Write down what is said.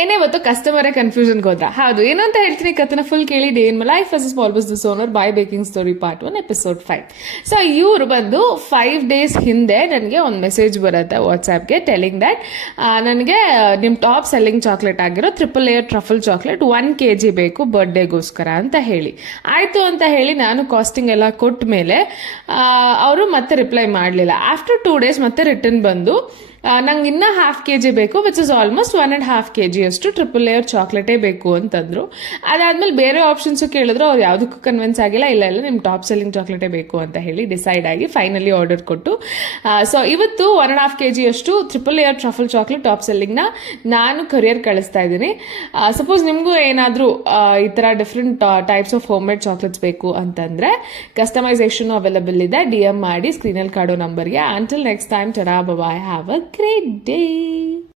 ಏನೇ ಗೊತ್ತು ಕಸ್ಟಮರೇ ಕನ್ಫ್ಯೂಷನ್ಗೆ ಹೋದ್ರ. ಹೌದು, ಏನು ಅಂತ ಹೇಳ್ತೀನಿ, ಕಥನ ಫುಲ್ ಕೇಳಿ. Day in my life as a small business owner by baking story part 1 episode 5. So ಇವರು ಬಂದು 5 days ಹಿಂದೆ ನನಗೆ ಒಂದು ಮೆಸೇಜ್ ಬರುತ್ತೆ ವಾಟ್ಸ್ಆ್ಯಪ್ಗೆ, ಟೆಲಿಂಗ್ ದಟ್ ನನಗೆ ನಿಮ್ಮ ಟಾಪ್ ಸೆಲ್ಲಿಂಗ್ ಚಾಕ್ಲೇಟ್ ಆಗಿರೋ triple layer truffle chocolate 1 kg ಬೇಕು ಬರ್ಡೇಗೋಸ್ಕರ ಅಂತ ಹೇಳಿ. ಆಯಿತು ಅಂತ ಹೇಳಿ ನಾನು ಕಾಸ್ಟಿಂಗ್ ಎಲ್ಲ ಕೊಟ್ಟ ಮೇಲೆ ಅವರು ಮತ್ತೆ ರಿಪ್ಲೈ ಮಾಡಲಿಲ್ಲ. ಆಫ್ಟರ್ 2 days ಮತ್ತೆ ರಿಟರ್ನ್ ಬಂದು ನಂಗೆ ಇನ್ನೂ 1/2 kg ಬೇಕು, ವಿಚ್ ಇಸ್ ಆಲ್ಮೋಸ್ಟ್ 1.5 kg ಅಷ್ಟು ಟ್ರಿಪಲ್ ಲೇಯರ್ ಚಾಕ್ಲೇಟೇ ಬೇಕು ಅಂತಂದ್ರು. ಅದಾದ್ಮೇಲೆ ಬೇರೆ ಆಪ್ಷನ್ಸು ಕೇಳಿದ್ರು, ಅವ್ರು ಯಾವುದಕ್ಕೂ ಕನ್ವಿನ್ಸ್ ಆಗಿಲ್ಲ. ಇಲ್ಲ ನಿಮ್ಮ ಟಾಪ್ ಸೆಲ್ಲಿಂಗ್ ಚಾಕ್ಲೇಟೇ ಬೇಕು ಅಂತ ಹೇಳಿ ಡಿಸೈಡ್ ಆಗಿ ಫೈನಲಿ ಆರ್ಡರ್ ಕೊಟ್ಟು, ಸೊ ಇವತ್ತು 1.5 kg ಅಷ್ಟು triple layer truffle chocolate top ಸೆಲ್ಲಿಂಗ್ನ ನಾನು ಕೊರಿಯರ್ ಕಳಿಸ್ತಾ ಇದ್ದೀನಿ. ಸಪೋಸ್ ನಿಮಗೂ ಏನಾದರೂ ಈ ಥರ different types of home made chocolates ಬೇಕು ಅಂತಂದರೆ ಕಸ್ಟಮೈಸೇಷನ್ ಅವೈಲಬಲ್ ಇದೆ. DM ಮಾಡಿ ಸ್ಕ್ರೀನಲ್ಲಿ ಕಾಡೋ ನಂಬರ್ಗೆ. Until next time, tata bye, have a great day.